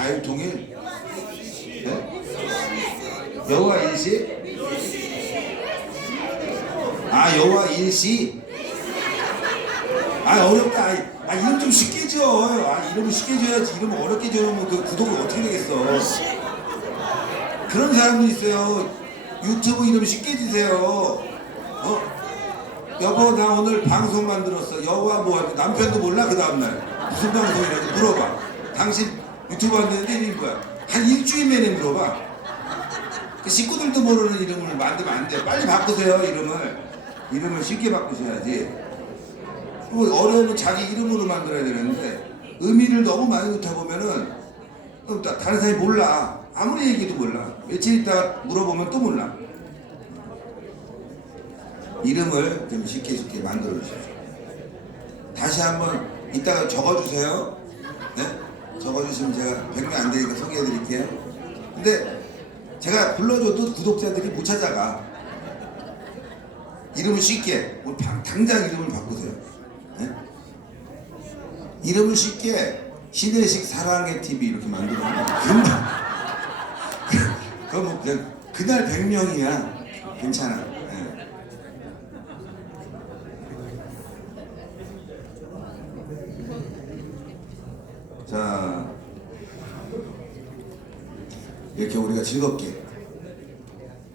자유통일? 네? 여호와 일시? 아, 여호와 일시? 아, 어렵다. 이름 좀 쉽게 지어. 이름을 쉽게 지어야지. 이름 어렵게 지어놓으면 그 구독이 어떻게 되겠어. 그런 사람도 있어요. 유튜브 이름 쉽게 지세요. 여보, 나 오늘 방송 만들었어. 여호와 뭐하고 남편도 몰라. 그 다음날 무슨 방송이라고 물어봐. 당신 유튜브 만드는데 이름이 뭐야? 한 일주일 내내 물어봐. 그 식구들도 모르는 이름을 만들면 안 돼요. 빨리 바꾸세요. 이름을 쉽게 바꾸셔야지. 어려우면 자기 이름으로 만들어야 되는데 의미를 너무 많이 넣다 보면은 다른 사람이 몰라. 아무리 얘기해도 몰라. 며칠 있다가 물어보면 또 몰라. 이름을 좀 쉽게 만들어 주십시오. 다시 한번 이따가 적어주세요. 네? 적어주시면 제가 100명 안 되니까 소개해 드릴게요. 근데 제가 불러줘도 구독자들이 못 찾아가. 이름을 쉽게, 당장 이름을 바꾸세요. 네? 이름을 쉽게 신혜식 사랑의 TV 이렇게 만들어주면 금방 그럼 뭐 그날 100명이야. 괜찮아. 네. 자, 이렇게 우리가 즐겁게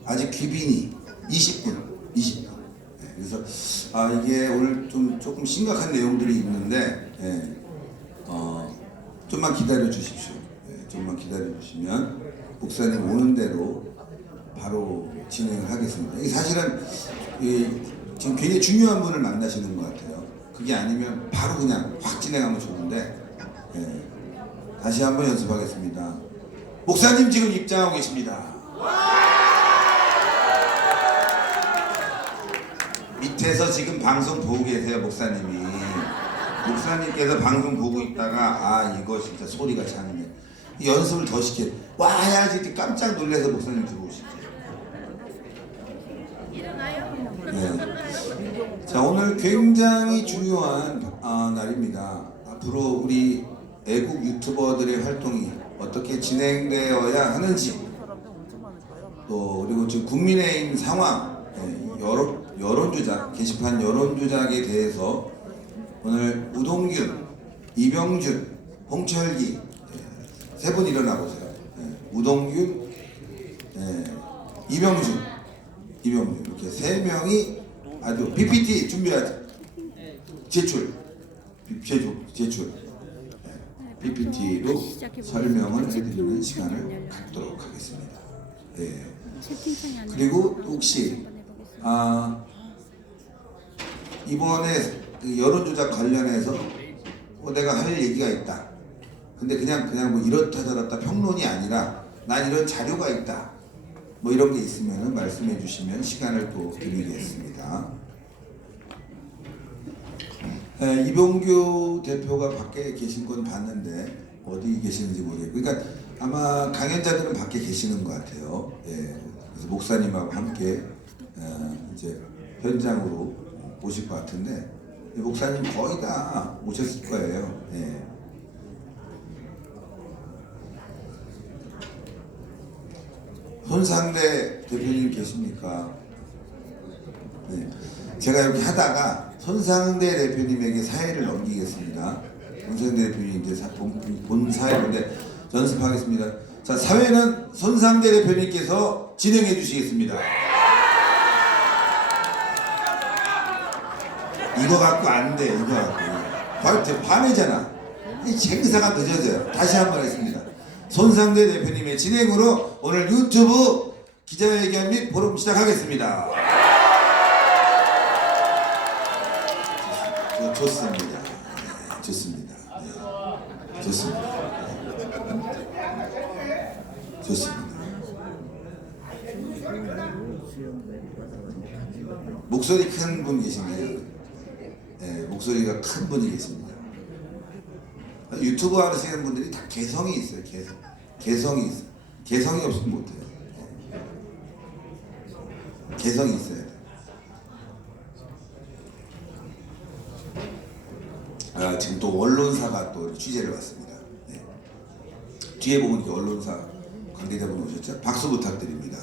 아직 귀빈이 20분. 네, 그래서 이게 오늘 조금 심각한 내용들이 있는데 좀만 기다려 주십시오. 네, 좀만 기다려 주시면 목사님 오는 대로 바로 진행을 하겠습니다. 이게 사실은 지금 굉장히 중요한 분을 만나시는 것 같아요. 그게 아니면 바로 그냥 확 진행하면 좋은데 다시 한번 연습하겠습니다. 목사님 지금 입장하고 계십니다. 밑에서 지금 방송 보고 계세요. 목사님께서 방송 보고 있다가 이거 진짜 소리가 장이네. 연습을 더 시켜. 와야지 깜짝 놀라서 목사님 들어오시죠. 네. 자, 오늘 굉장히 중요한 날입니다. 앞으로 우리 애국 유튜버들의 활동이 어떻게 진행되어야 하는지, 또 그리고 지금 국민의힘 상황, 여론조작, 게시판 여론조작에 대해서 오늘 우동균, 이병준, 홍철기 세 분 일어나 보세요. 우동균, 이병준 이렇게 세 명이 아주 PPT 준비하자. 제출. PPT로 설명을 해드리는 시간을 갖도록 하겠습니다. 그리고 혹시 이번에 그 여론조작 관련해서 내가 할 얘기가 있다. 근데 그냥 뭐 이렇다 저렇다 평론이 아니라 난 이런 자료가 있다. 뭐 이런 게 있으면 말씀해 주시면 시간을 또 드리겠습니다. 이봉규 대표가 밖에 계신 건 봤는데 어디 계시는지 모르겠고, 그러니까 아마 강연자들은 밖에 계시는 것 같아요. 그래서 목사님하고 함께 이제 현장으로 오실 것 같은데 목사님 거의 다 오셨을 거예요. 손상대 대표님 계십니까? 제가 이렇게 하다가 손상대 대표님에게 사회를 넘기겠습니다. 손상대 대표님 이제 본 사회인데 연습하겠습니다. 자, 사회는 손상대 대표님께서 진행해 주시겠습니다. 이거 갖고 안 돼. 이거 갖고 화내잖아. 이 행사가 늦어져요. 다시 한번 하겠습니다. 손상대 대표님의 진행으로 오늘 유튜브 기자회견 및 포럼 시작하겠습니다. 좋습니다. 좋습니다. 목소리 큰 분 계시네요. 목소리가 큰 분이 계십니다. 유튜브 하시는 분들이 다 개성이 있어요. 개성이 있어요. 개성이 없으면 못해요. 개성이 있어야 돼요. 지금 또 언론사가 또 취재를 왔습니다. 뒤에 보면 이렇게 언론사 관계자분 오셨죠? 박수 부탁드립니다.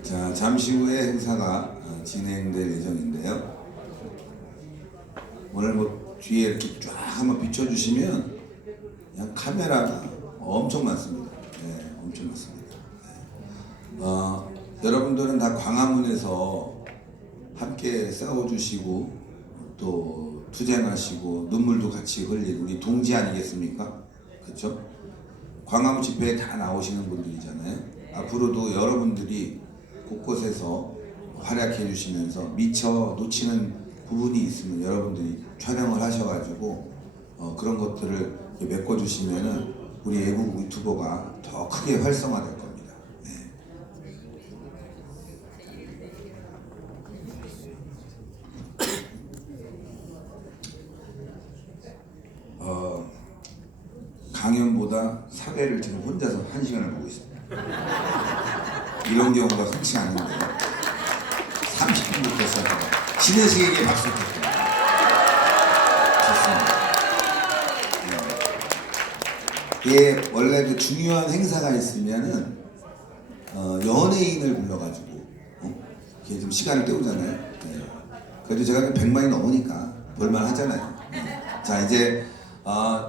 자, 잠시 후에 행사가 진행될 예정인데요. 오늘 뭐 뒤에 이렇게 쫙 한번 비춰주시면 그냥 카메라가 엄청 많습니다. 네, 엄청 많습니다. 네. 여러분들은 다 광화문에서 함께 싸워주시고 또 투쟁하시고 눈물도 같이 흘리고 우리 동지 아니겠습니까? 그렇죠? 광화문 집회에 다 나오시는 분들이잖아요. 앞으로도 여러분들이 곳곳에서 활약해 주시면서 미처 놓치는 부분이 있으면 여러분들이 촬영을 하셔가지고 그런 것들을 메꿔주시면은 우리 애국 유튜버가 더 크게 활성화될 겁니다. 네. 강연보다 사회를 지금 혼자서 1시간을 보고 있습니다. 이런 경우가 흔치 않은데 30분부터 시작해요. 신혜식에게 박수 부탁드립니다. 좋습니다. 예, 원래 그 중요한 행사가 있으면은 연예인을 불러가지고 이렇게 좀 시간을 때우잖아요. 네. 그래도 제가 100만이 넘으니까 볼만하잖아요. 네. 자, 이제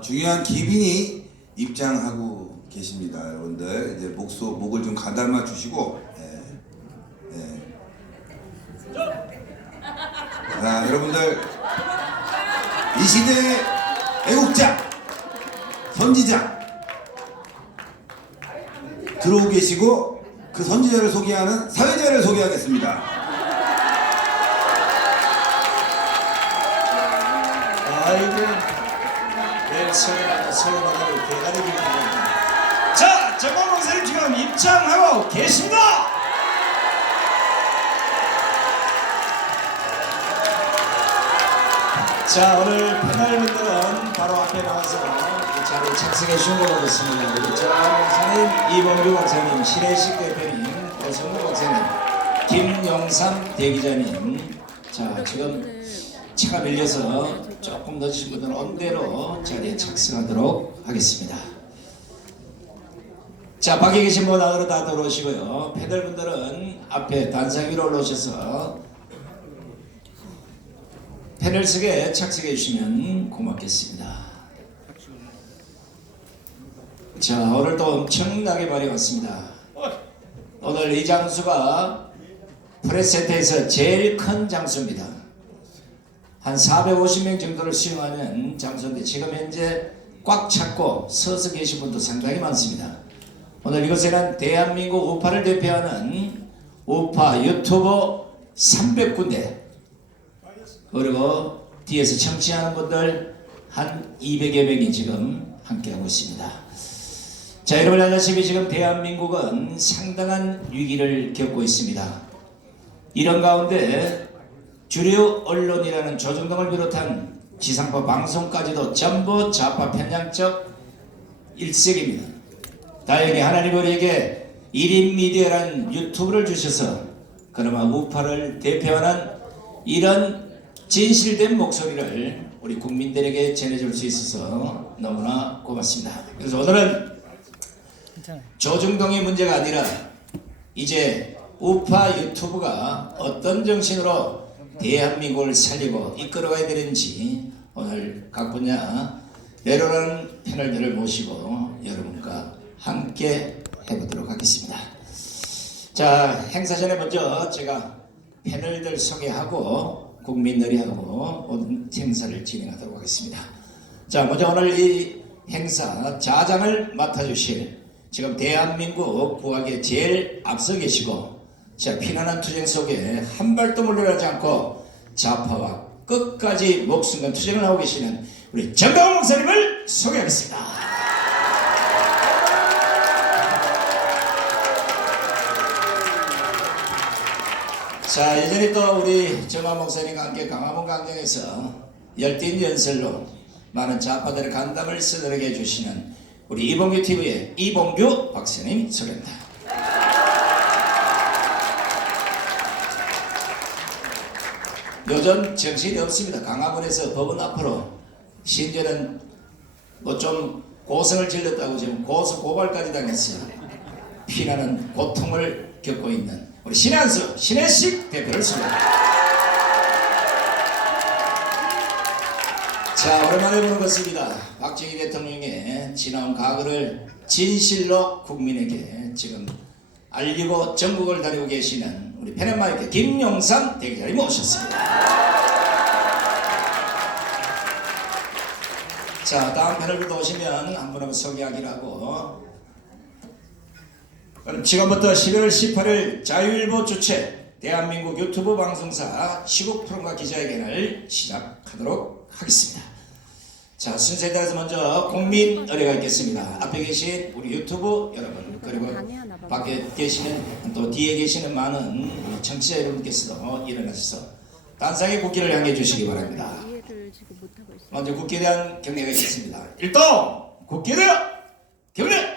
중요한 기빈이 입장하고 계십니다, 여러분들. 이제 목을 좀 가다듬어 주시고. 네. 네. 자, 여러분들 이 시대의 애국자, 선지자 들어오고 계시고 그 선지자를 소개하는 사회자를 소개하겠습니다. 아이고, 내 소개받을 대가리 기분입니다. 자, 정광 목사님 지금 입장하고 계십니다. 자, 오늘 패널분들은 바로 앞에 나와서 이 자리에 착석해 주신 것 같습니다. 우리 정광 목사님, 이봉규 박사님, 신혜식 대표님, 오성무 박사님, 김용삼 대기자님. 자, 지금 차가 밀려서 조금 늦으신 분들은 온대로 자리에 착석하도록 하겠습니다. 자, 밖에 계신 분 안으로 다 들어오시고요. 패널분들은 앞에 단상 위로 올라오셔서 패널석에 착석해 주시면 고맙겠습니다. 자, 오늘도 엄청나게 많이 왔습니다. 오늘 이 장소가 프레스센터에서 제일 큰 장소입니다. 한 450명 정도를 수용하는 장소인데 지금 현재 꽉 찼고 서서 계신 분도 상당히 많습니다. 오늘 이곳에는 대한민국 우파를 대표하는 우파 유튜버 300군데 그리고 뒤에서 청취하는 분들 한 200여 명이 지금 함께하고 있습니다. 자, 여러분 아시다시피 지금 대한민국은 상당한 위기를 겪고 있습니다. 이런 가운데 주류 언론이라는 조중동을 비롯한 지상파 방송까지도 전부 좌파 편향적 일색입니다. 다행히 하나님 우리에게 1인 미디어라는 유튜브를 주셔서 그나마 우파를 대표하는 이런 진실된 목소리를 우리 국민들에게 전해줄 수 있어서 너무나 고맙습니다. 그래서 오늘은 조중동의 문제가 아니라 이제 우파 유튜브가 어떤 정신으로 대한민국을 살리고 이끌어가야 되는지 오늘 각 분야 내로라는 패널들을 모시고 여러분과 함께 해보도록 하겠습니다. 자, 행사 전에 먼저 제가 패널들 소개하고 국민들이 하고 오늘 행사를 진행하도록 하겠습니다. 자, 먼저 오늘 이 행사 자장을 맡아주실 지금 대한민국 구하기에 제일 앞서 계시고 자, 피난한 투쟁 속에 한 발도 물러나지 않고 좌파와 끝까지 목숨과 투쟁을 하고 계시는 우리 정광훈 목사님을 소개하겠습니다. 자, 예전에 또 우리 정광훈 목사님과 함께 광화문 광장에서 열띤 연설로 많은 좌파들의 간담을 서늘하게 해주시는 우리 이봉규 TV의 이봉규 박사님 소개합니다. 요즘 정신이 없습니다. 강화문에서 법원 앞으로 심지어는 뭐 좀 고성을 질렀다고 지금 고소 고발까지 당했어요. 피나는 고통을 겪고 있는 우리 신한수 신혜식 대표를 소개합니다. 자, 오랜만에 보는 것입니다. 박정희 대통령의 지나온 과거를 진실로 국민에게 지금 알리고 전국을 다니고 계시는 우리 페넷마이크 김용삼 대기자님 모셨습니다. 자, 다음 패널부터 오시면 한 분 한번 소개하기로 하고, 그럼 지금부터 11월 18일 자유일보 주최 대한민국 유튜브 방송사 시국 프로그램 기자회견을 시작하도록 하겠습니다. 자, 순서에 따라서 먼저 국민 의뢰가 있겠습니다. 앞에 계신 우리 유튜브 여러분, 그리고 밖에 계시는 또 뒤에 계시는 많은 우리 청취자 여러분께서도 일어나셔서 단상의 국기를 향해 주시기 바랍니다. 먼저 국기에 대한 경례가 있겠습니다. 일동 국기에 대한 경례.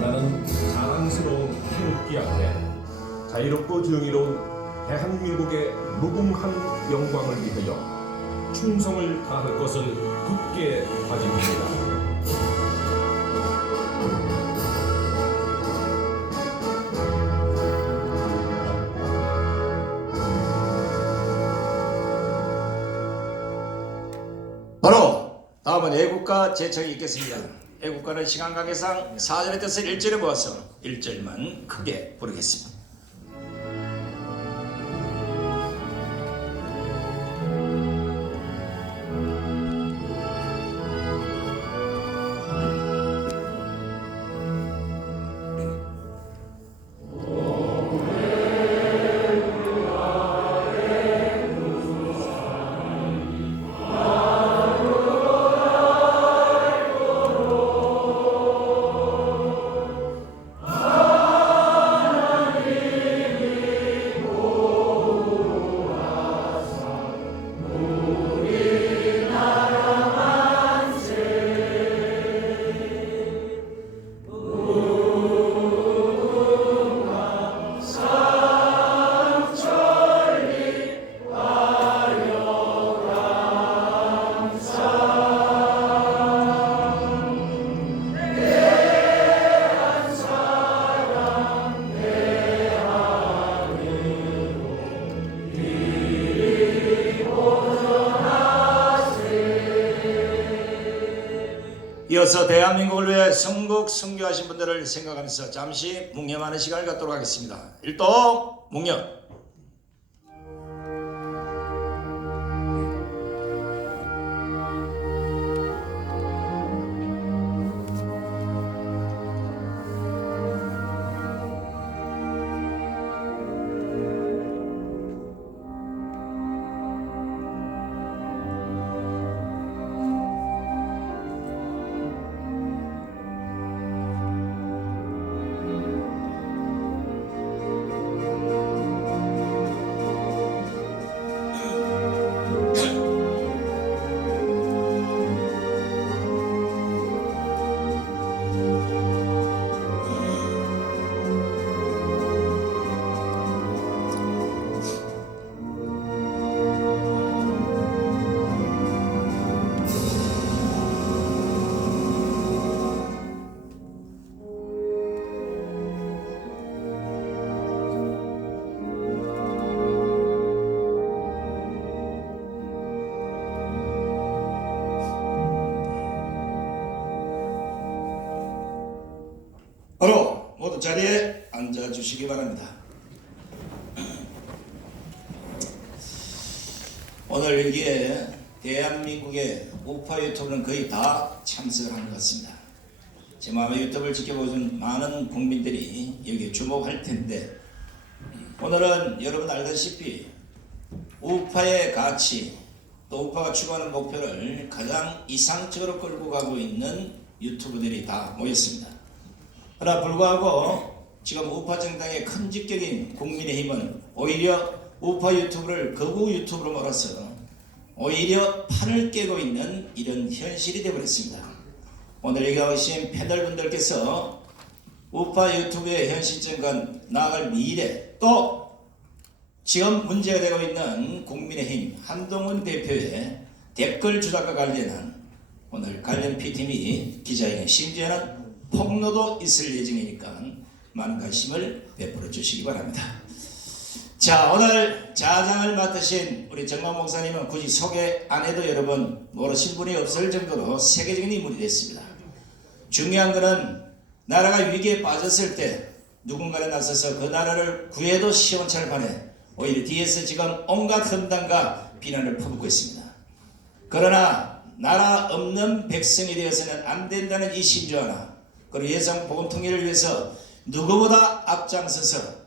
나는 자랑스러운 태극기 앞에 자유롭고 정의로운 대한민국의 무궁한 영광을 위하여 충성을 다할 것을 굳게 다짐합니다. 바로 다음은 애국가 제청이 있겠습니다. 애국가는 시간 관계상 4절의 뜻을 1절에 모아서 1절만 크게 부르겠습니다. 이어서 대한민국을 위해 성국 성교하신 분들을 생각하면서 잠시 묵념하는 시간을 갖도록 하겠습니다. 일동 묵념. 바로 모두 자리에 앉아주시기 바랍니다. 오늘 여기에 대한민국의 우파 유튜브는 거의 다 참석을 한 것 같습니다. 제 마음의 유튜브를 지켜보신 많은 국민들이 여기에 주목할 텐데, 오늘은 여러분 알다시피 우파의 가치, 또 우파가 추구하는 목표를 가장 이상적으로 끌고 가고 있는 유튜브들이 다 모였습니다. 그러나 불구하고 지금 우파 정당의 큰 직격인 국민의힘은 오히려 우파 유튜브를 극우 유튜브로 몰아서 오히려 판을 깨고 있는 이런 현실이 되어버렸습니다. 오늘 여기 오신 패널분들께서 우파 유튜브의 현 시점과 나아갈 미래, 또 지금 문제가 되고 있는 국민의힘 한동훈 대표의 댓글 조작과 관련한 오늘 관련 PTV 기자회견, 심지어는 폭로도 있을 예정이니까 많은 관심을 베풀어 주시기 바랍니다. 자, 오늘 자장을 맡으신 우리 정광 목사님은 굳이 소개 안 해도 여러분 모르신 분이 없을 정도로 세계적인 인물이 됐습니다. 중요한 것은 나라가 위기에 빠졌을 때 누군가를 나서서 그 나라를 구해도 시원찮을 판에 오히려 뒤에서 지금 온갖 험담과 비난을 퍼붓고 있습니다. 그러나 나라 없는 백성이 되어서는 안 된다는 이 심조 하나, 그리고 예상 복음 통일을 위해서 누구보다 앞장서서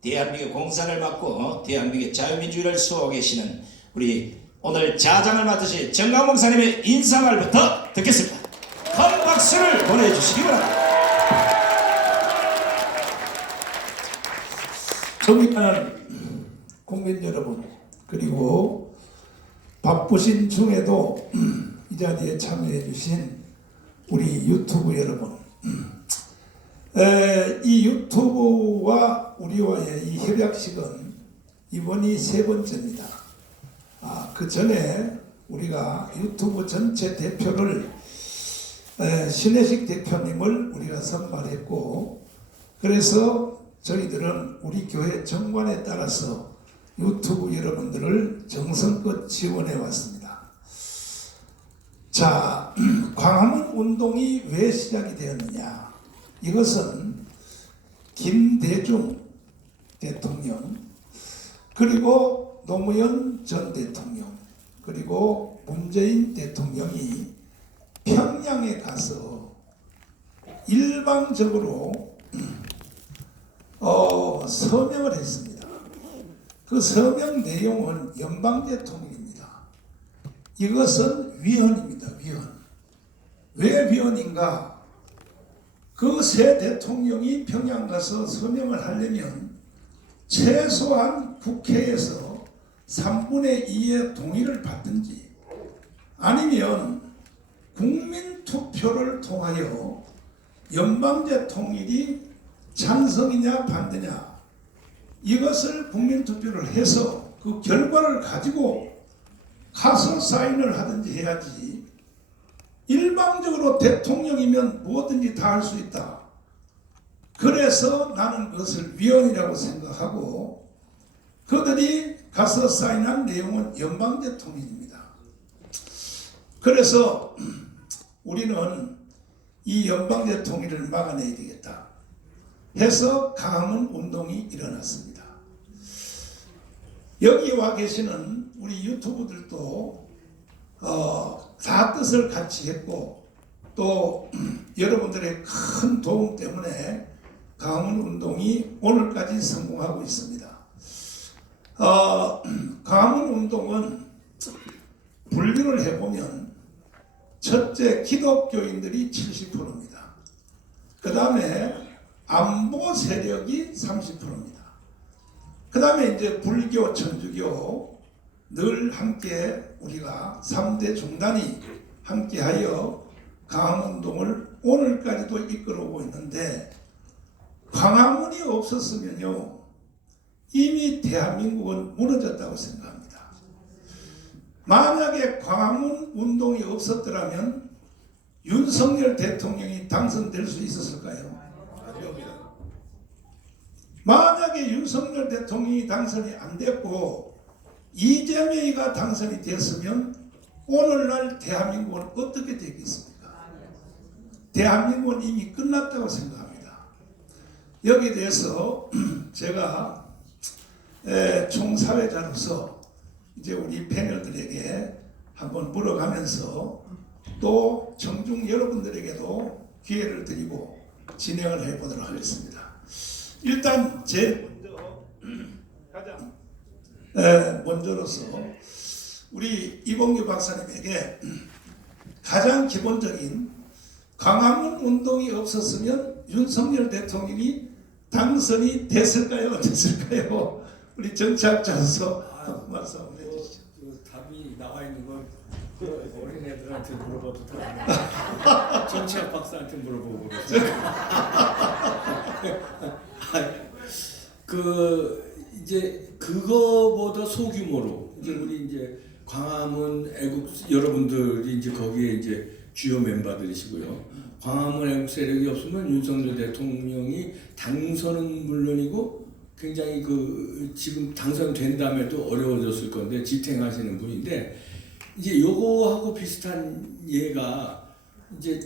대한민국의 공산을 막고 대한민국의 자유민주주의를 수호하고 계시는 우리 오늘 자장을 맡으신 정광 목사님의 인사말부터 듣겠습니다. 큰 박수를 보내주시기 바랍니다. 존경하는 국민 여러분, 그리고 바쁘신 중에도 이 자리에 참여해 주신 우리 유튜브 여러분, 이 유튜브와 우리와의 이 협약식은 이번이 세 번째입니다. 그 전에 우리가 유튜브 전체 대표를 신혜식 대표님을 우리가 선발했고, 그래서 저희들은 우리 교회 정관에 따라서 유튜브 여러분들을 정성껏 지원해 왔습니다. 자, 광화문 운동이 왜 시작이 되었느냐? 이것은 김대중 대통령, 그리고 노무현 전 대통령, 그리고 문재인 대통령이 평양에 가서 일방적으로 서명을 했습니다. 그 서명 내용은 연방대통령입니다. 이것은 위헌입니다. 위헌. 왜 위헌인가? 그 새 대통령이 평양 가서 서명을 하려면 최소한 국회에서 3분의 2의 동의를 받든지 아니면 국민투표를 통하여 연방제 통일이 찬성이냐 반대냐 이것을 국민투표를 해서 그 결과를 가지고 가서 사인을 하든지 해야지, 일방적으로 대통령이면 뭐든지 다 할 수 있다. 그래서 나는 그것을 위헌이라고 생각하고 그들이 가서 사인한 내용은 연방제 통일입니다. 그래서 우리는 이 연방제 통일을 막아내야 되겠다 해서 강화문 운동이 일어났습니다. 여기 와 계시는 우리 유튜브들도 다 뜻을 같이 했고, 또 여러분들의 큰 도움 때문에 강화문 운동이 오늘까지 성공하고 있습니다. 강화문 운동은 분류를 해보면 첫째 기독교인들이 70%입니다. 그 다음에 안보 세력이 30%입니다. 그 다음에 이제 불교, 천주교 늘 함께 우리가 3대 종단이 함께하여 강화문운동을 오늘까지도 이끌어오고 있는데, 광화문이 없었으면요 이미 대한민국은 무너졌다고 생각합니다. 만약에 광화문 운동이 없었더라면 윤석열 대통령이 당선될 수 있었을까요? 만약에 윤석열 대통령이 당선이 안 됐고 이재명이가 당선이 됐으면 오늘날 대한민국은 어떻게 되겠습니까? 대한민국은 이미 끝났다고 생각합니다. 여기에 대해서 제가 총사회자로서 이제 우리 패널들에게 한번 물어가면서 또 청중 여러분들에게도 기회를 드리고 진행을 해보도록 하겠습니다. 일단 가장 먼저로서 우리 이봉규 박사님에게 가장 기본적인 광화문 운동이 없었으면 윤석열 대통령이 당선이 됐을까요? 어땠을까요? 우리 정치학자로서 말씀 한번 해주시죠. 그 답이 나와 있는 건 어린애들한테 물어봐도 다 정치학 박사한테 물어보고 그러죠. 이제 그거보다 소규모로 이제 우리 이제 광화문 애국 여러분들이 이제 거기에 이제 주요 멤버들이시고요. 광화문 애국 세력이 없으면 윤석열 대통령이 당선은 물론이고 굉장히 그 지금 당선된다음에도 어려워졌을 건데 지탱하시는 분인데 이제 요거하고 비슷한 예가 이제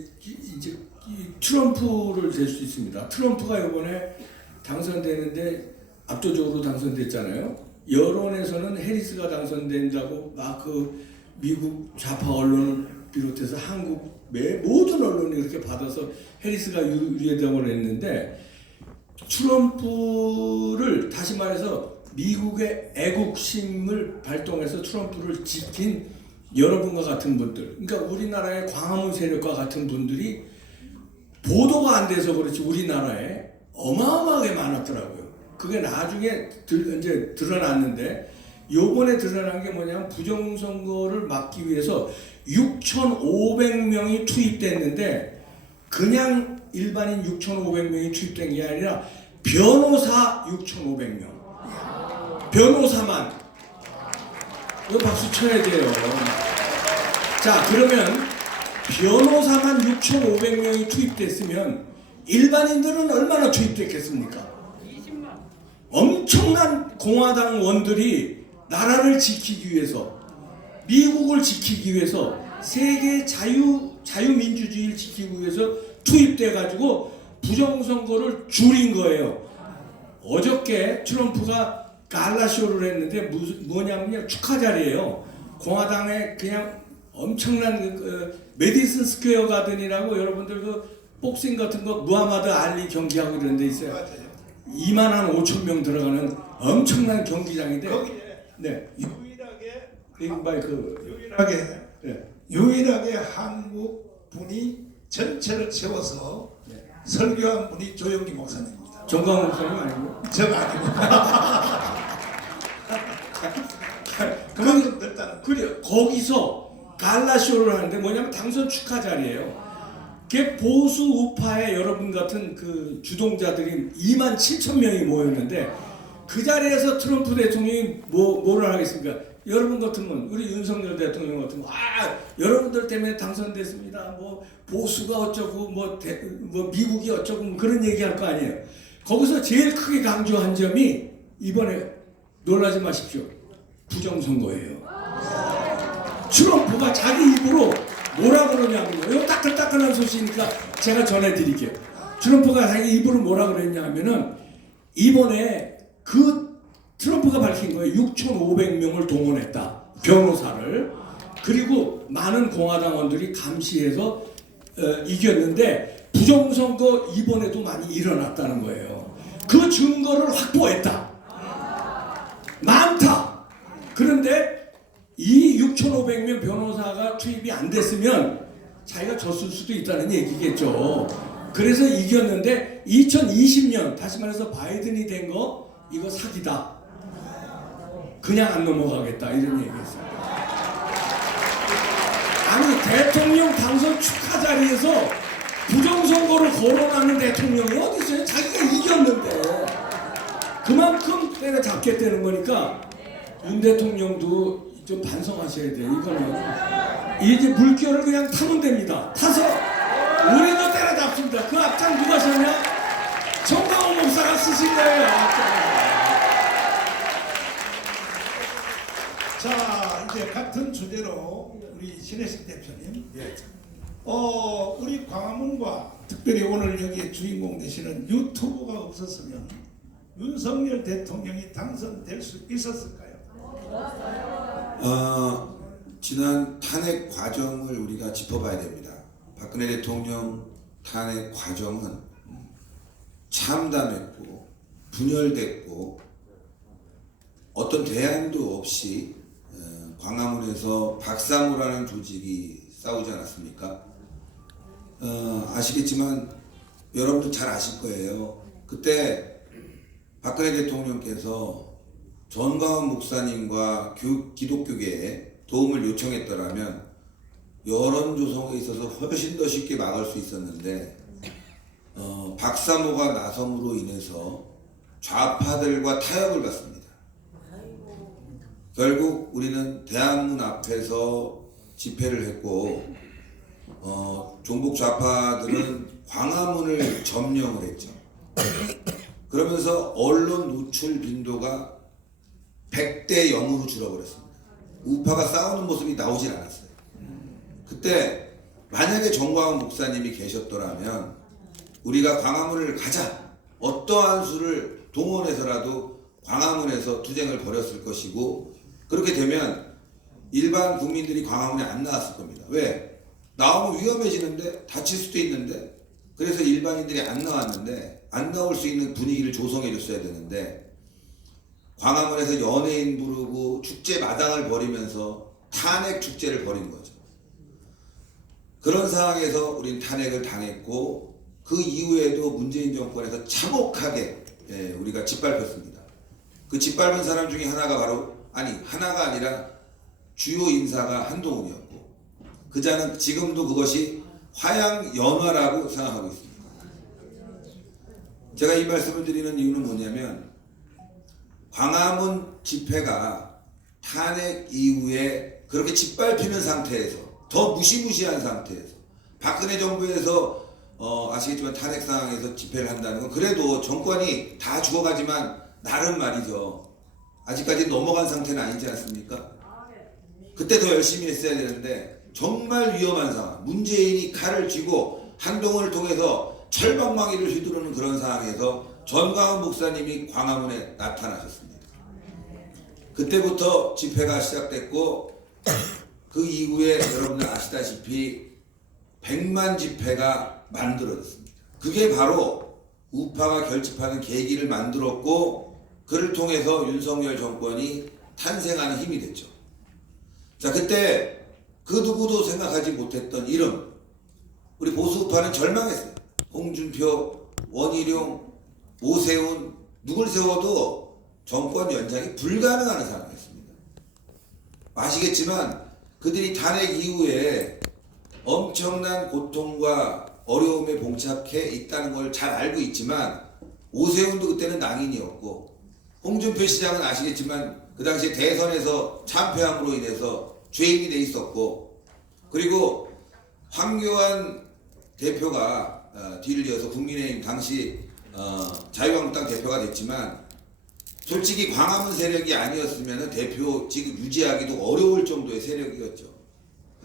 트럼프를 될 수 있습니다. 트럼프가 이번에 당선되는데 압도적으로 당선됐잖아요. 여론에서는 해리스가 당선된다고 막 그 미국 좌파 언론을 비롯해서 한국의 모든 언론이 그렇게 받아서 해리스가 유리하다고 했는데 트럼프를 다시 말해서 미국의 애국심을 발동해서 트럼프를 지킨 여러분과 같은 분들, 그러니까 우리나라의 광화문 세력과 같은 분들이 보도가 안 돼서 그렇지 우리나라에 어마어마하게 많았더라고요. 그게 나중에 이제 드러났는데 요번에 드러난 게 뭐냐면 부정선거를 막기 위해서 6,500명이 투입됐는데 그냥 일반인 6,500명이 투입된 게 아니라 변호사 6,500명. 변호사만. 이거 박수 쳐야 돼요. 자, 그러면 변호사만 6,500명이 투입됐으면 일반인들은 얼마나 투입됐겠습니까? 엄청난 공화당원들이 나라를 지키기 위해서, 미국을 지키기 위해서, 세계 자유민주주의를 지키기 위해서 투입돼 가지고 부정선거를 줄인 거예요. 어저께 트럼프가 갈라쇼를 했는데 뭐냐면요, 축하 자리예요. 공화당의 그냥 엄청난 메디슨 스퀘어 가든이라고 여러분들 그 복싱 같은 거 무하마드 알리 경기하고 이런 데 있어요. 맞아요. 2만 5천 명 들어가는 엄청난 경기장인데 거기에 네. 유일하게 한국 분이 전체를 채워서 설교한 분이 조영기 목사님입니다. 정광훈 목사님 아니고? 저 아닙니다. 그만큼 됐다는 그래 거기서 갈라쇼를 하는데 뭐냐면 당선 축하 자리예요. 그게 보수 우파의 여러분 같은 그 주동자들이 2만 7천 명이 모였는데 그 자리에서 트럼프 대통령이 뭐를 하겠습니까? 여러분 같으면 우리 윤석열 대통령 같으면 여러분들 때문에 당선됐습니다. 뭐 보수가 어쩌고 뭐 미국이 어쩌고 뭐 그런 얘기할 거 아니에요. 거기서 제일 크게 강조한 점이 이번에 놀라지 마십시오. 부정선거예요. 트럼프가 자기 입으로 뭐라 그러냐면요. 이거 따끈따끈한 소식이니까 제가 전해드릴게요. 트럼프가 자기 입으로 뭐라 그랬냐 하면은 이번에 그 트럼프가 밝힌 거예요. 6,500명을 동원했다. 변호사를. 그리고 많은 공화당원들이 감시해서 이겼는데 부정선거 이번에도 많이 일어났다는 거예요. 그 증거를 확보했다. 많다. 그런데 이 6,500명 변호사가 투입이 안 됐으면 자기가 졌을 수도 있다는 얘기겠죠. 그래서 이겼는데 2020년 다시 말해서 바이든이 된 거 이거 사기다. 그냥 안 넘어가겠다 이런 얘기했어요. 아니 대통령 당선 축하 자리에서 부정선거를 거론하는 대통령이 어디 있어요? 자기가 이겼는데 그만큼 때려잡겠다는 거니까 윤 대통령도 좀 반성하셔야 돼요. 이거는 이제 물결을 그냥 타면 됩니다. 타서 우리도 때려잡습니다. 그 앞장 누가 섰냐? 정광훈 목사가 쓰신 거예요. 자, 이제 같은 주제로 우리 신혜식 대표님, 우리 광화문과 특별히 오늘 여기에 주인공 되시는 유튜브가 없었으면 윤석열 대통령이 당선될 수 있었을까요? 지난 탄핵 과정을 우리가 짚어봐야 됩니다. 박근혜 대통령 탄핵 과정은 참담했고 분열됐고 어떤 대안도 없이 광화문에서 박사모라는 조직이 싸우지 않았습니까? 아시겠지만 여러분들 잘 아실 거예요. 그때 박근혜 대통령께서 전광훈 목사님과 기독교계에 도움을 요청했더라면 여론 조성에 있어서 훨씬 더 쉽게 막을 수 있었는데 박사모가 나섬으로 인해서 좌파들과 타협을 받습니다. 결국 우리는 대학문 앞에서 집회를 했고 종북 좌파들은 광화문을 점령을 했죠. 그러면서 언론 노출 빈도가 100대 0으로 줄어버렸습니다. 우파가 싸우는 모습이 나오질 않았어요. 그때 만약에 정광훈 목사님이 계셨더라면 우리가 광화문을 가자, 어떠한 수를 동원해서라도 광화문에서 투쟁을 벌였을 것이고, 그렇게 되면 일반 국민들이 광화문에 안 나왔을 겁니다. 왜? 나오면 위험해지는데, 다칠 수도 있는데, 그래서 일반인들이 안 나왔는데, 안 나올 수 있는 분위기를 조성해 줬어야 되는데, 광화문에서 연예인 부르고 축제 마당을 벌이면서 탄핵 축제를 벌인 거죠. 그런 상황에서 우린 탄핵을 당했고, 그 이후에도 문재인 정권에서 참혹하게 우리가 짓밟혔습니다. 그 짓밟은 사람 중에 하나가 바로, 하나가 아니라 주요 인사가 한동훈이었고, 그자는 지금도 그것이 화양연화라고 생각하고 있습니다. 제가 이 말씀을 드리는 이유는 뭐냐면, 광화문 집회가 탄핵 이후에 그렇게 짓밟히는 상태에서, 더 무시무시한 상태에서, 박근혜 정부에서 아시겠지만 탄핵 상황에서 집회를 한다는 건 그래도 정권이 다 죽어가지만 나름 말이죠. 아직까지 넘어간 상태는 아니지 않습니까? 그때 더 열심히 했어야 되는데 정말 위험한 상황, 문재인이 칼을 쥐고 한동훈을 통해서 철방망이를 휘두르는 그런 상황에서 전광훈 목사님이 광화문에 나타나셨습니다. 그때부터 집회가 시작됐고, 그 이후에 여러분들 아시다시피 100만 집회가 만들어졌습니다. 그게 바로 우파가 결집하는 계기를 만들었고, 그를 통해서 윤석열 정권이 탄생하는 힘이 됐죠. 자, 그때 그 누구도 생각하지 못했던 이름, 우리 보수우파는 절망했어요. 홍준표, 원희룡, 오세훈, 누굴 세워도 정권 연장이 불가능한 상황이었습니다. 아시겠지만 그들이 탄핵 이후에 엄청난 고통과 어려움에 봉착해 있다는 걸 잘 알고 있지만, 오세훈도 그때는 낭인이었고, 홍준표 시장은 아시겠지만 그 당시에 대선에서 참패함으로 인해서 죄인이 돼 있었고, 그리고 황교안 대표가 뒤를 이어서 국민의힘 당시 자유한국당 대표가 됐지만, 솔직히 광화문 세력이 아니었으면 대표직 유지하기도 어려울 정도의 세력이었죠.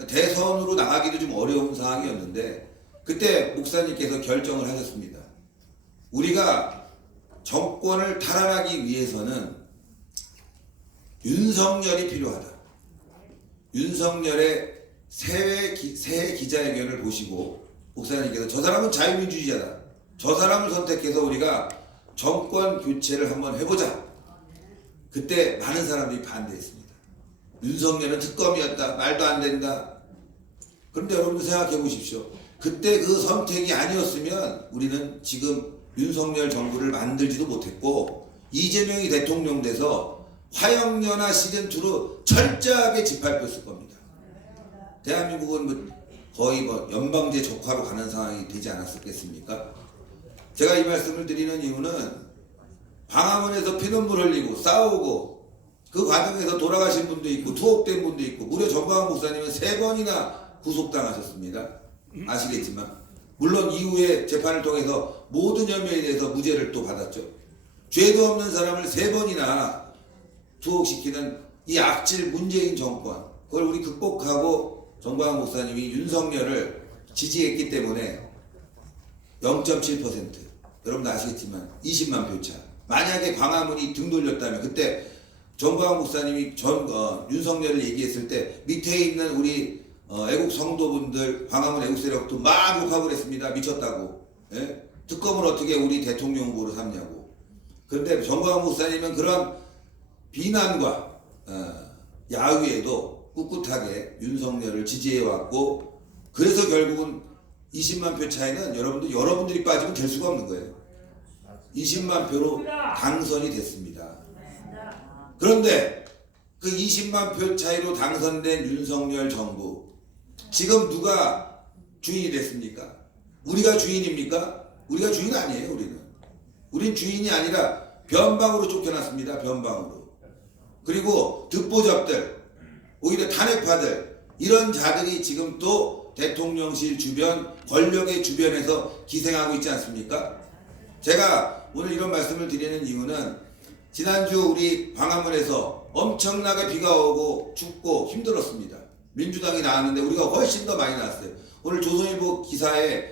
대선으로 나가기도 좀 어려운 상황이었는데, 그때 목사님께서 결정을 하셨습니다. 우리가 정권을 탈환하기 위해서는 윤석열이 필요하다. 윤석열의 새해 기자회견을 보시고 목사님께서 저 사람은 자유민주주의자다, 저 사람을 선택해서 우리가 정권 교체를 한번 해보자. 그때 많은 사람들이 반대했습니다. 윤석열은 특검이었다, 말도 안 된다. 그런데 여러분들 생각해 보십시오. 그때 그 선택이 아니었으면 우리는 지금 윤석열 정부를 만들지도 못했고, 이재명이 대통령 돼서 화양연화 시즌2로 철저하게 짓밟혔을 겁니다. 대한민국은 거의 연방제 적화로 가는 상황이 되지 않았겠습니까? 제가 이 말씀을 드리는 이유는, 광화문에서 피눈물 흘리고 싸우고 그 과정에서 돌아가신 분도 있고 투옥된 분도 있고, 무려 정광훈 목사님은 3번이나 구속당하셨습니다. 아시겠지만 물론 이후에 재판을 통해서 모든 혐의에 대해서 무죄를 또 받았죠. 죄도 없는 사람을 3번이나 투옥시키는 이 악질 문재인 정권, 그걸 우리 극복하고 정광훈 목사님이 윤석열을 지지했기 때문에 0.7%, 여러분 아시겠지만 20만 표 차. 만약에 광화문이 등 돌렸다면, 그때 정광훈 목사님이 윤석열을 얘기했을 때 밑에 있는 우리 애국 성도분들, 광화문 애국 세력도 막 욕하고 그랬습니다. 미쳤다고. 예? 특검을 어떻게 우리 대통령 후보로 삼냐고. 그런데 정광훈 목사님은 그런 비난과 야유에도 꿋꿋하게 윤석열을 지지해왔고, 그래서 결국은 20만 표 차이는 여러분들이 빠지면 될 수가 없는 거예요. 20만 표로 당선이 됐습니다. 그런데 그 20만 표 차이로 당선된 윤석열 정부, 지금 누가 주인이 됐습니까? 우리가 주인입니까? 우리가 주인 아니에요. 우린 주인이 아니라 변방으로 쫓겨났습니다. 변방으로. 그리고 듣보잡들, 오히려 탄핵파들, 이런 자들이 지금 또 대통령실 주변, 권력의 주변에서 기생하고 있지 않습니까? 제가 오늘 이런 말씀을 드리는 이유는 지난주 우리 광화문에서 엄청나게 비가 오고 춥고 힘들었습니다. 민주당이 나왔는데 우리가 훨씬 더 많이 나왔어요. 오늘 조선일보 기사에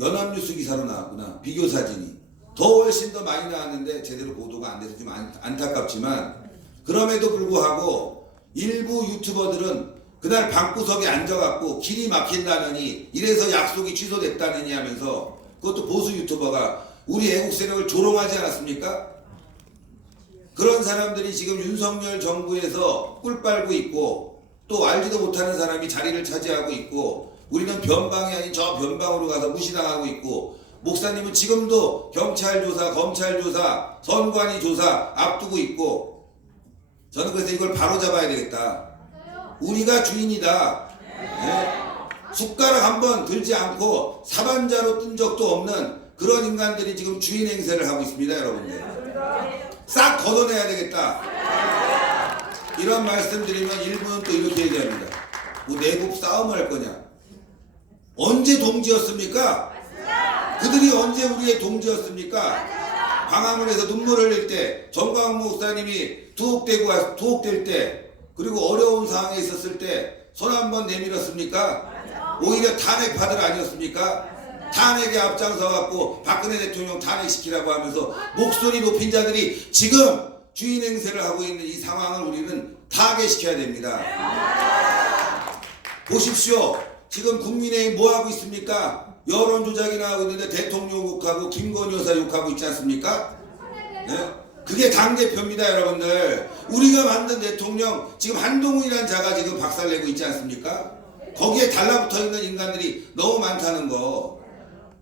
연합뉴스 기사로 나왔구나. 비교 사진이 더 훨씬 더 많이 나왔는데 제대로 보도가 안 돼서 좀 안타깝지만, 그럼에도 불구하고 일부 유튜버들은 그날 방구석에 앉아갖고 길이 막힌다느니, 이래서 약속이 취소됐다느니 하면서, 그것도 보수 유튜버가 우리 애국 세력을 조롱하지 않았습니까? 그런 사람들이 지금 윤석열 정부에서 꿀 빨고 있고, 또 알지도 못하는 사람이 자리를 차지하고 있고, 우리는 변방이 아닌 저 변방으로 가서 무시당하고 있고, 목사님은 지금도 경찰 조사, 검찰 조사, 선관위 조사 앞두고 있고, 저는 그래서 이걸 바로 잡아야 되겠다. 우리가 주인이다. 네? 숟가락 한번 들지 않고 사반자로 뜬 적도 없는 그런 인간들이 지금 주인 행세를 하고 있습니다, 여러분들. 싹 걷어내야 되겠다. 이런 말씀 드리면 일부는 또 이렇게 얘기합니다. 뭐 내국 싸움할 거냐? 언제 동지였습니까? 그들이 언제 우리의 동지였습니까? 광화문에서 눈물 흘릴 때, 정광훈 목사님이 투옥될 때, 그리고 어려운 상황에 있었을 때 손 한번 내밀었습니까? 오히려 탄핵파들 아니었습니까? 탄핵에 앞장서갖고 박근혜 대통령 탄핵시키라고 하면서 목소리 높인 자들이 지금 주인 행세를 하고 있는 이 상황을 우리는 타개시켜야 됩니다. 보십시오. 지금 국민의힘 뭐하고 있습니까? 여론조작이나 하고 있는데 대통령 욕하고 김건희 여사 욕하고 있지 않습니까? 네? 그게 당대표입니다, 여러분들. 우리가 만든 대통령, 지금 한동훈이라는 자가 지금 박살내고 있지 않습니까? 거기에 달라붙어 있는 인간들이 너무 많다는 거.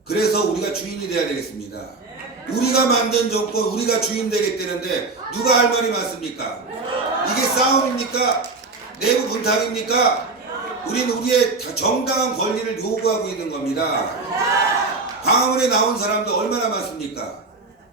그래서 우리가 주인이 돼야 되겠습니다. 우리가 만든 정권, 우리가 주인 되겠다는데 누가 할 말이 많습니까? 이게 싸움입니까? 내부 분탕입니까? 우리는 우리의 정당한 권리를 요구하고 있는 겁니다. 광화문에 나온 사람도 얼마나 많습니까?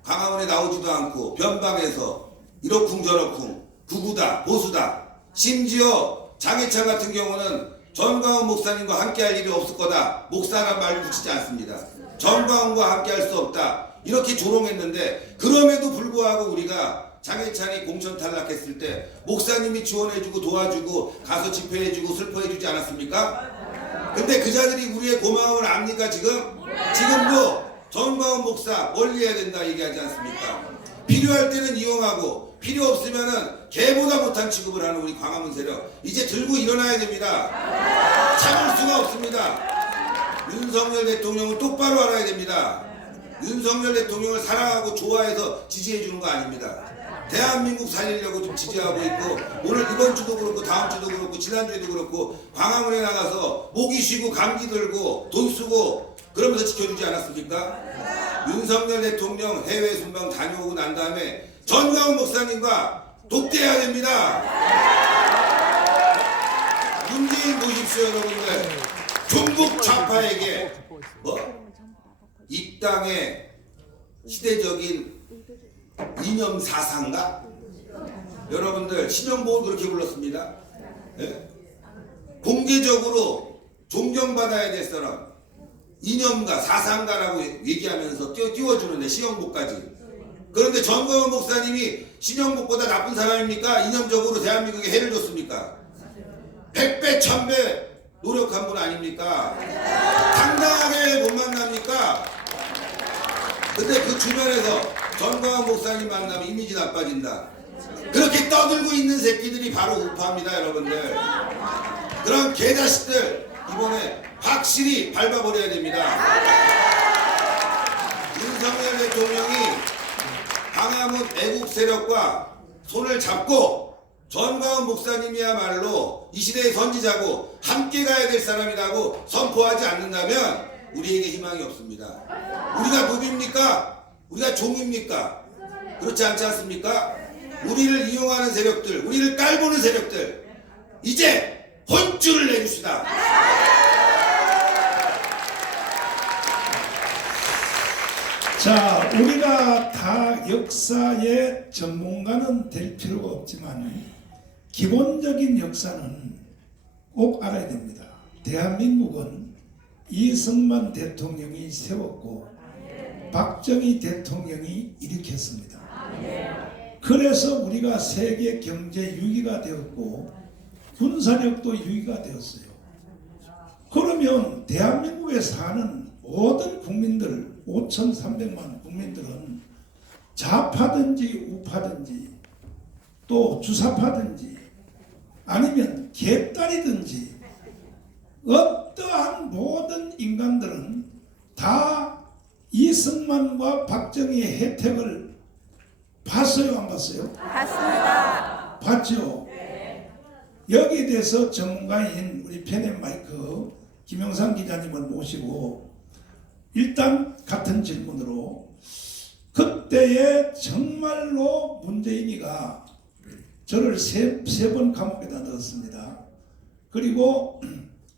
광화문에 나오지도 않고 변방에서 이러쿵저러쿵 극우다 보수다, 심지어 장해찬 같은 경우는 전광훈 목사님과 함께할 일이 없을 거다, 목사란 말 붙이지 않습니다. 전광훈과 함께할 수 없다 이렇게 조롱했는데, 그럼에도 불구하고 우리가 장해찬이 공천 탈락했을 때 목사님이 지원해주고 도와주고 가서 집회해주고 슬퍼해주지 않았습니까? 근데 그 자들이 우리의 고마움을 압니까? 지금도 전광훈 목사 멀리해야 된다 얘기하지 않습니까? 필요할 때는 이용하고 필요 없으면은 개보다 못한 취급을 하는 우리 광화문 세력, 이제 들고 일어나야 됩니다. 참을 수가 없습니다. 윤석열 대통령은 똑바로 알아야 됩니다. 윤석열 대통령을 사랑하고 좋아해서 지지해 주는 거 아닙니다. 대한민국 살리려고 좀 지지하고 있고, 오늘 이번 주도 그렇고 다음 주도 그렇고 지난주에도 그렇고 광화문에 나가서 모기 쉬고 감기 들고 돈 쓰고 그러면서 지켜주지 않았습니까? 윤석열 대통령 해외 순방 다녀오고 난 다음에 전광훈 목사님과 독대해야 됩니다. 문재인 보십시오, 여러분들. 종북 좌파에게 이 땅의 시대적인 이념 사상가? 여러분들 신영복을 그렇게 불렀습니다. 네? 공개적으로 존경받아야 될 사람, 이념가, 사상가라고 얘기하면서 띄워주는데 신영복까지. 그런데 전광훈 목사님이 신영복보다 나쁜 사람입니까? 이념적으로 대한민국에 해를 줬습니까? 100배 1000배 노력한 분 아닙니까? 당당하게 못 만납니까? 근데 그 주변에서 전광훈 목사님 만나면 이미지 나빠진다, 그렇게 떠들고 있는 새끼들이 바로 우파입니다, 여러분들. 그런 개자식들 이번에 확실히 밟아버려야 됩니다. 윤석열 대통령이 광화문 애국 세력과 손을 잡고 전광훈 목사님이야말로 이 시대의 선지자고 함께 가야 될 사람이라고 선포하지 않는다면 우리에게 희망이 없습니다. 우리가 누굽니까? 우리가 종입니까? 그렇지 않지 않습니까? 우리를 이용하는 세력들, 우리를 깔보는 세력들, 이제 혼쭐을 내줍시다. 자, 우리가 다 역사의 전문가는 될 필요가 없지만 기본적인 역사는 꼭 알아야 됩니다. 대한민국은 이승만 대통령이 세웠고 박정희 대통령이 일으켰습니다. 그래서 우리가 세계 경제 6위가 되었고 군사력도 6위가 되었어요. 그러면 대한민국에 사는 모든 국민들 5,300만 국민들은 좌파든지 우파든지 또 주사파든지 아니면 개딸이든지 어떠한 모든 인간들은 다 이승만과 박정희의 혜택을 봤어요, 안 봤어요? 봤습니다. 봤죠? 여기에 대해서 전문가인 우리 펜앤마이크 김영삼 기자님을 모시고 일단 같은 질문으로 그때에 정말로 문재인이가 저를 세 번 감옥에다 넣었습니다. 그리고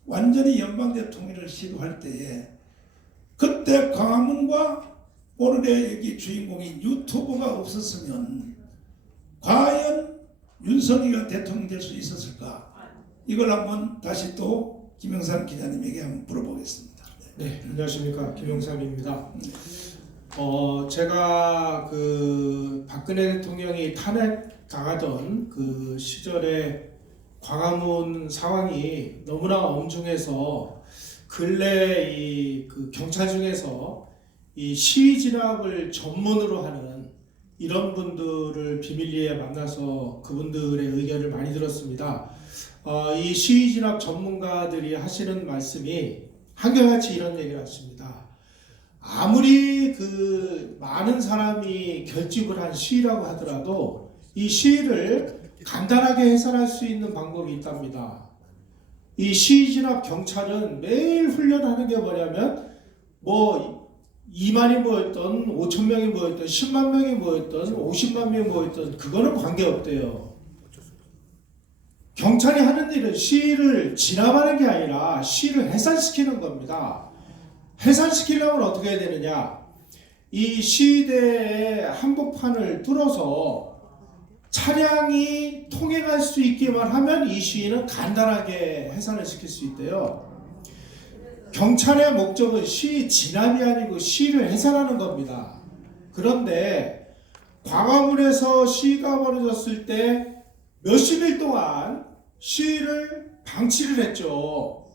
완전히 연방 대통령을 시도할 때에 그때 광화문과 오늘의 여기 주인공인 유튜브가 없었으면 과연 윤석열이 대통령 될 수 있었을까? 이걸 한번 다시 또 김영삼 기자님에게 한번 물어보겠습니다. 네, 안녕하십니까, 김용삼입니다. 제가 그 박근혜 대통령이 탄핵 당하던 그 시절에 광화문 상황이 너무나 엄중해서 근래 이 그 경찰 중에서 이 시위 진압을 전문으로 하는 이런 분들을 비밀리에 만나서 그분들의 의견을 많이 들었습니다. 이 시위 진압 전문가들이 하시는 말씀이 한결같이 이런 얘기를 하십니다. 아무리 그 많은 사람이 결집을 한 시위라고 하더라도 이 시위를 간단하게 해설할 수 있는 방법이 있답니다. 이 시위 진압 경찰은 매일 훈련하는 게 뭐냐면 뭐 2만이 모였던 5천 명이 모였던 10만 명이 모였던 50만 명이 모였던 그거는 관계없대요. 경찰이 하는 일은 시위를 진압하는 게 아니라 시위를 해산시키는 겁니다. 해산시키려면 어떻게 해야 되느냐? 이 시위대의 한복판을 뚫어서 차량이 통행할 수 있게만 하면 이 시위는 간단하게 해산을 시킬 수 있대요. 경찰의 목적은 시위 진압이 아니고 시위를 해산하는 겁니다. 그런데 광화문에서 시위가 벌어졌을 때 몇십일 동안 시위를 방치를 했죠.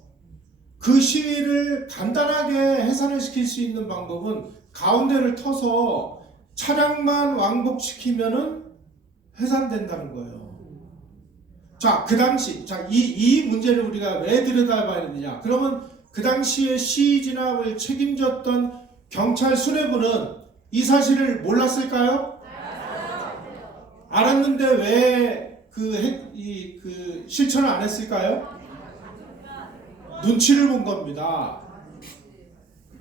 그 시위를 간단하게 해산을 시킬 수 있는 방법은 가운데를 터서 차량만 왕복시키면은 해산된다는 거예요. 자, 그 당시, 이 문제를 우리가 왜 들여다봐야 되느냐? 그러면 그 당시에 시위 진압을 책임졌던 경찰 수뇌부는 이 사실을 몰랐을까요? 알았는데 왜 그 실천을 안 했을까요? 눈치를 본 겁니다.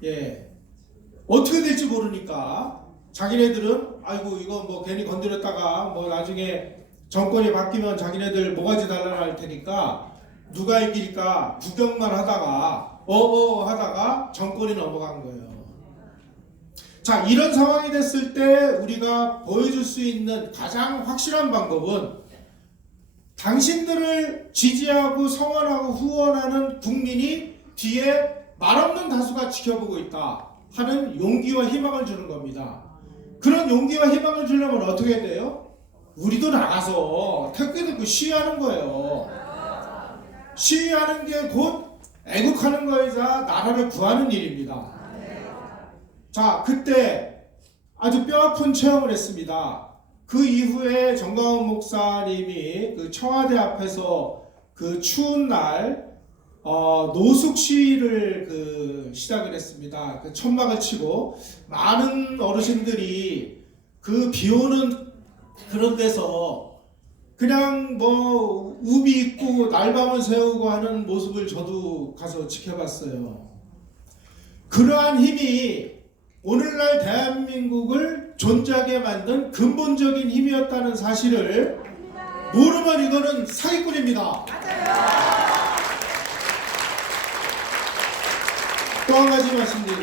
예. 어떻게 될지 모르니까 자기네들은 아이고 이거 뭐 괜히 건드렸다가 뭐 나중에 정권이 바뀌면 자기네들 모가지 달라날 테니까 누가 이길까 구경만 하다가 하다가 정권이 넘어간 거예요. 자, 이런 상황이 됐을 때 우리가 보여줄 수 있는 가장 확실한 방법은 당신들을 지지하고 성원하고 후원하는 국민이 뒤에 말없는 다수가 지켜보고 있다 하는 용기와 희망을 주는 겁니다. 그런 용기와 희망을 주려면 어떻게 해야 돼요? 우리도 나가서 태극기 들고 시위하는 거예요. 시위하는 게 곧 애국하는 거이자 나라를 구하는 일입니다. 자, 그때 아주 뼈아픈 체험을 했습니다. 그 이후에 정광훈 목사님이 그 청와대 앞에서 그 추운 날 노숙 시위를 시작을 했습니다. 그 천막을 치고 많은 어르신들이 그 비오는 그런 데서 그냥 뭐 우비 입고 날밤을 새우고 하는 모습을 저도 가서 지켜봤어요. 그러한 힘이 오늘날 대한민국을 존재하게 만든 근본적인 힘이었다는 사실을 모르면 이거는 사기꾼입니다. 또 한 가지 말씀드리겠습니다.